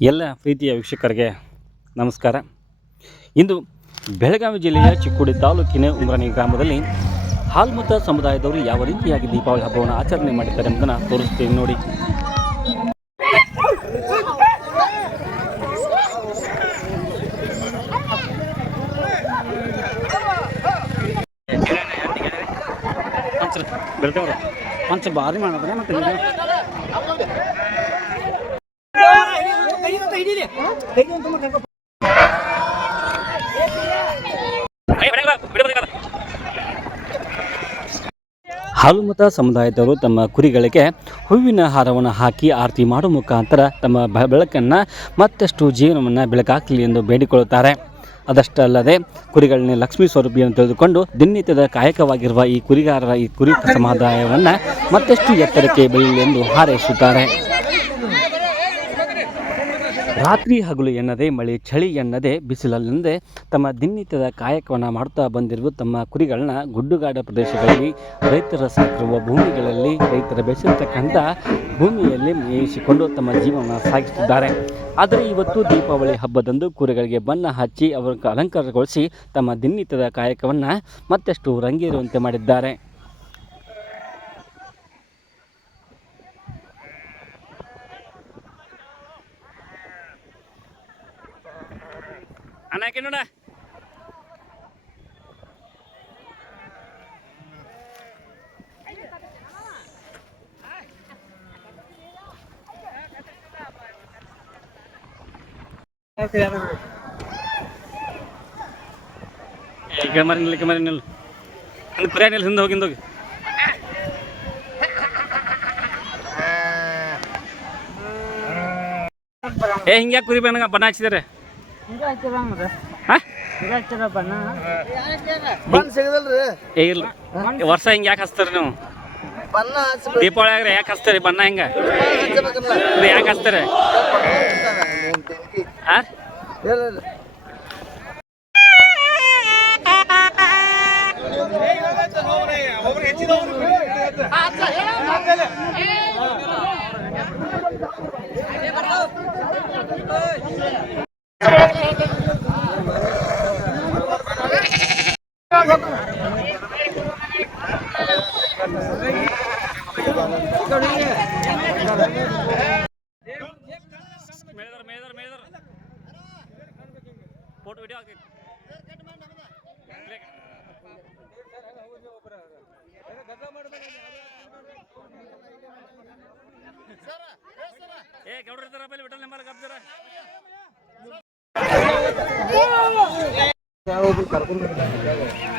ಎಲ್ಲ ಪ್ರೀತಿಯ ವೀಕ್ಷಕರಿಗೆ ನಮಸ್ಕಾರ. ಇಂದು ಬೆಳಗಾವಿ ಜಿಲ್ಲೆಯ ಚಿಕ್ಕೋಡಿ ತಾಲೂಕಿನ ಉಮ್ರಾಣಿ ಗ್ರಾಮದಲ್ಲಿ ಹಾಲ್ಮತ ಸಮುದಾಯದವರು ಯಾವ ರೀತಿಯಾಗಿ ದೀಪಾವಳಿ ಹಬ್ಬವನ್ನು ಆಚರಣೆ ಮಾಡಿದ್ದಾರೆ ಎಂಬುದನ್ನು ತೋರಿಸ್ತೀವಿ ನೋಡಿ. ಬೆಳ್ತವ್ರ ಮಂಚ ಭಾರಿ ಮಾಡಿದ್ರೆ ಮತ್ತೆ ಹಾಲುಮತ ಸಮುದಾಯದವರು ತಮ್ಮ ಕುರಿಗಳಿಗೆ ಹೂವಿನ ಹಾರವನ್ನು ಹಾಕಿ ಆರತಿ ಮಾಡುವ ಮುಖಾಂತರ ತಮ್ಮ ಬೆಳಕನ್ನು ಮತ್ತಷ್ಟು ಜೀವನವನ್ನು ಬೆಳಕಾಗಲಿ ಎಂದು ಬೇಡಿಕೊಳ್ಳುತ್ತಾರೆ. ಅದಷ್ಟಲ್ಲದೆ ಕುರಿಗಳನ್ನೇ ಲಕ್ಷ್ಮೀ ಸ್ವರೂಪಿಯನ್ನು ತಿಳಿದುಕೊಂಡು ದಿನನಿತ್ಯದ ಕಾಯಕವಾಗಿರುವ ಈ ಕುರಿಗಾರರ ಈ ಕುರಿ ಸಮುದಾಯವನ್ನು ಮತ್ತಷ್ಟು ಎತ್ತರಕ್ಕೆ ಬೆಳೆಯಲಿ ಎಂದು ಹಾರೈಸುತ್ತಾರೆ. ರಾತ್ರಿ ಹಗಲು ಎನ್ನದೆ, ಮಳೆ ಚಳಿ ಎನ್ನದೆ, ಬಿಸಿಲಲ್ಲದೆ ತಮ್ಮ ದಿನನಿತ್ಯದ ಕಾಯಕವನ್ನು ಮಾಡುತ್ತಾ ಬಂದಿರುವ ತಮ್ಮ ಕುರಿಗಳನ್ನ ಗುಡ್ಡುಗಾಡ ಪ್ರದೇಶಗಳಲ್ಲಿ, ರೈತರ ಸಾಕಿರುವ ಭೂಮಿಗಳಲ್ಲಿ, ರೈತರ ಬೆಳೆಸಿರ್ತಕ್ಕಂಥ ಭೂಮಿಯಲ್ಲಿ ಮೇಯಿಸಿಕೊಂಡು ತಮ್ಮ ಜೀವನ ಸಾಗಿಸುತ್ತಿದ್ದಾರೆ. ಆದರೆ ಇವತ್ತು ದೀಪಾವಳಿ ಹಬ್ಬದಂದು ಕುರಿಗಳಿಗೆ ಬಣ್ಣ ಹಚ್ಚಿ, ಅವರ ಅಲಂಕಾರಗೊಳಿಸಿ ತಮ್ಮ ದಿನನಿತ್ಯದ ಕಾಯಕವನ್ನು ಮತ್ತಷ್ಟು ರಂಗೇರುವಂತೆ ಮಾಡಿದ್ದಾರೆ. ಅಣ್ಣ ಹಾಕಿ ನೋಡ. ಈಗ ಮರಿ ನಿಲ್ಲ ಮರಿ ನಿಲ್ಲ. ಒಂದು ಕುರಿಯ ನಿಲ್ಲ, ಹಿಂದೆ ಹೋಗಿಂದ ಹೋಗಿ. ಏ ಹಿಂಗ್ಯಾಕೆ ಕುರಿ ಬಣ್ಣ ಬಣ್ಣ ಹಚ್ಚಿದಾರೆ? ಇಲ್ಲ ವರ್ಷ ಹಿಂಗೆ ಯಾಕೆ ಹಚ್ತಾರೆ ನೀವು? ದೀಪಾವಳಿ ಆಗ್ರೆ ಯಾಕೆ ಹಚ್ತಾರೆ ಬಣ್ಣ ಹಿಂಗೆ? ಯಾಕೆ ಹಚ್ತಾರೆ? ಫೋಟೋ ವಿಡಿಯೋ ಏ ನಂಬರ್ ಯಾವ್ದು ಕರ್ಕೊಂಡು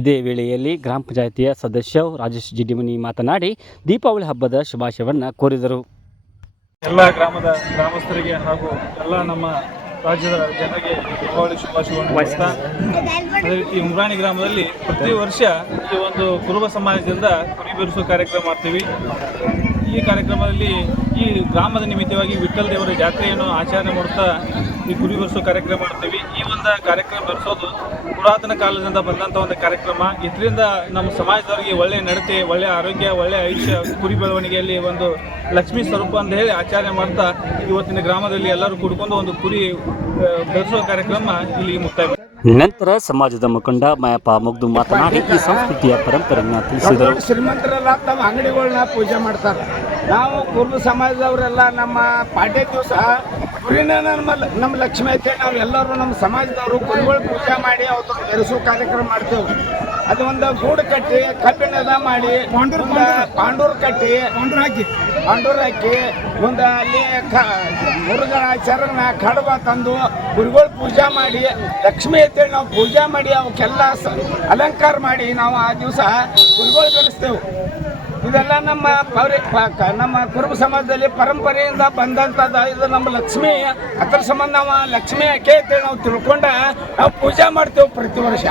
ಇದೇ ವೇಳೆಯಲ್ಲಿ ಗ್ರಾಮ ಪಂಚಾಯಿತಿಯ ಸದಸ್ಯ ರಾಜೇಶ್ ಜಿಡಿಮನಿ ಮಾತನಾಡಿ, ದೀಪಾವಳಿ ಹಬ್ಬದ ಶುಭಾಶಯವನ್ನು ಕೋರಿದರು. ಎಲ್ಲ ಗ್ರಾಮದ ಗ್ರಾಮಸ್ಥರಿಗೆ ಹಾಗೂ ಎಲ್ಲ ನಮ್ಮ ರಾಜ್ಯದ ಜನರಿಗೆ ದೀಪಾವಳಿ ಶುಭಾಶಯವನ್ನು ಬಯಸ್ತಾ ಅದೇ ರೀತಿ ಉಮ್ರಾಣಿ ಗ್ರಾಮದಲ್ಲಿ ಪ್ರತಿ ವರ್ಷ ಈ ಒಂದು ಕುರುಬ ಸಮಾಜದಿಂದ ಕುರಿ ಬಿರುಸುವ ಕಾರ್ಯಕ್ರಮ ಮಾಡ್ತೀವಿ. ಈ ಕಾರ್ಯಕ್ರಮದಲ್ಲಿ ಈ ಗ್ರಾಮದ ನಿಮಿತ್ತವಾಗಿ ವಿಠಲ್ ದೇವರ ಜಾತ್ರೆಯನ್ನು ಆಚರಣೆ ಮಾಡುತ್ತಾ ಈ ಗುರಿ ಬರೆಸೋ ಕಾರ್ಯಕ್ರಮ ಮಾಡ್ತೀವಿ. ಈ ಒಂದು ಕಾರ್ಯಕ್ರಮ ಬರೆಸೋದು ಪುರಾತನ ಕಾಲದಿಂದ ಬಂದಂಥ ಒಂದು ಕಾರ್ಯಕ್ರಮ. ಇದರಿಂದ ನಮ್ಮ ಸಮಾಜದವರಿಗೆ ಒಳ್ಳೆಯ ನಡತೆ ಒಳ್ಳೆಯ ಆರೋಗ್ಯ ಒಳ್ಳೆಯ ಆಯುಷ್ಯ ಗುರಿ ಬೆಳವಣಿಗೆಯಲ್ಲಿ ಒಂದು ಲಕ್ಷ್ಮೀ ಸ್ವರೂಪ ಅಂತ ಹೇಳಿ ಆಚರಣೆ ಮಾಡ್ತಾ ಇವತ್ತಿನ ಗ್ರಾಮದಲ್ಲಿ ಎಲ್ಲರೂ ಕೂಡ್ಕೊಂಡು ಒಂದು ಕುರಿ ಬೆಳೆಸೋ ಕಾರ್ಯಕ್ರಮ ಇಲ್ಲಿ ಮುಕ್ತಾಯ ನಂತರ ಸಮಾಜದ ಮುಖಂಡ ಮಾಯಪ್ಪ ಮುಗ್ದು ಮಾತನಾಡಿ ಈ ಸಂಸ್ಕೃತಿಯ ಪರಂಪರೆಯನ್ನು ತಿಳಿಸಿದರು. ಶ್ರೀಮಂತರೆಲ್ಲ ತಮ್ಮ ಅಂಗಡಿಗಳನ್ನ ಪೂಜೆ ಮಾಡ್ತಾರೆ. ನಾವು ಕುರುಬ ಸಮಾಜದವರೆಲ್ಲ ನಮ್ಮ ಪಾಡ್ಯ ದಿವಸ ಕುರಿನ ನಮ್ಮ ನಮ್ಮ ಲಕ್ಷ್ಮಿ ಐತೆ ನಾವು ಎಲ್ಲರೂ ನಮ್ಮ ಸಮಾಜದವರು ಕುರಿಗಳು ಪೂಜೆ ಮಾಡಿ ಅವ್ರ ಬೆರೆಸೋ ಕಾರ್ಯಕ್ರಮ ಮಾಡ್ತೇವೆ. ಅದು ಒಂದು ಗೂಡು ಕಟ್ಟಿ ಕಬ್ಬಿಣದ ಮಾಡಿ ಪಾಂಡೂರ್ ಪಾಂಡೂರು. ಕಟ್ಟಿ ಪಾಂಡೂರು ಹಾಕಿ. ಪಾಂಡೂರು ಹಾಕಿ ಒಂದು ಅಲ್ಲಿ ಮುರುಗನ ಚರಣ ಕಡಬ ತಂದು ಗುರುಗಳು ಪೂಜೆ ಮಾಡಿ ಲಕ್ಷ್ಮಿ ಅಂತೇಳಿ ನಾವು ಪೂಜೆ ಮಾಡಿ ಅವಕ್ಕೆಲ್ಲ ಅಲಂಕಾರ ಮಾಡಿ ನಾವು ಆ ದಿವಸ ಗುರುಗಳು ಬೆಳೆಸ್ತೇವೆ. ಇದೆಲ್ಲ ನಮ್ಮ ಪೌರಿ ನಮ್ಮ ಕುರುಬ ಸಮಾಜದಲ್ಲಿ ಪರಂಪರೆಯಿಂದ ಬಂದಂಥದ್ದು. ಇದು ನಮ್ಮ ಲಕ್ಷ್ಮಿ ಅದ್ರ ಸಂಬಂಧ ನಾವು ಲಕ್ಷ್ಮಿ ಯಾಕೆ ಅಂತೇಳಿ ನಾವು ತಿಳ್ಕೊಂಡ ನಾವು ಪೂಜೆ ಮಾಡ್ತೇವೆ ಪ್ರತಿ ವರ್ಷ.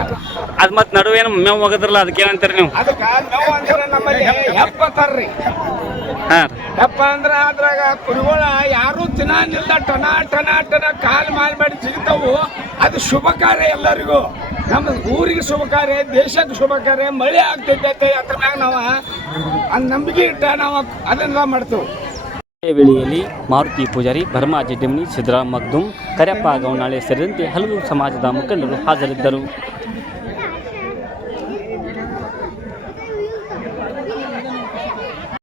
ಅದು ಮತ್ತೆ ನಡುವೆ ಏನು ಮೇವು ಹೋಗದ್ರಲ್ಲ ಅದಕ್ಕೆ ಏನಂತೀರಿ ನೀವು? ಅದಕ್ಕೆ ನಾವು ಅಂದ್ರೆ ನಮ್ಮಲ್ಲಿ ಹೆಪ್ಪ ರೀ. ಹಾಂ ಹೆಪ್ಪ ಅಂದ್ರೆ ಅದ್ರಾಗ ಕುರಿಗಳ ಯಾರು ತಿನ್ನಂಗಿಲ್ಲ ಟನ ಟನ ಟನ ಕಾಲು ಮಾಲ್ ಮಾಡಿ ಸಿಗ್ತಾವು. ಅದು ಶುಭ ಕಾರ್ಯ ಎಲ್ಲರಿಗೂ. ನಮ್ಮ ಊರಿಗೆ ಶುಭ ಕಾರ್ಯ, ದೇಶಕ್ಕೆ ಶುಭ ಕಾರ್ಯ, ಮಳೆ ಆಗ್ತೈತೆ ಅದ್ರ ಮ್ಯಾಗ ನಾವು ಅದ್ ನಂಬಿಕೆ ಇಟ್ಟ ನಾವು ಅದನ್ನ ಮಾಡ್ತೇವೆ. ವೇಳೆಯಲ್ಲಿ ಮಾರುತಿ ಪೂಜಾರಿ ಭರ್ಮಾ ಜಿಡ್ಡಿಮನಿ ಸಿದ್ದರಾಮ್ ಮಗ್ದುಂ ಕರೆಪ್ಪ ಗೌನಾಳೆ ಸೇರಿದಂತೆ ಹಲವು ಸಮಾಜದ ಮುಖಂಡರು ಹಾಜರಿದ್ದರು.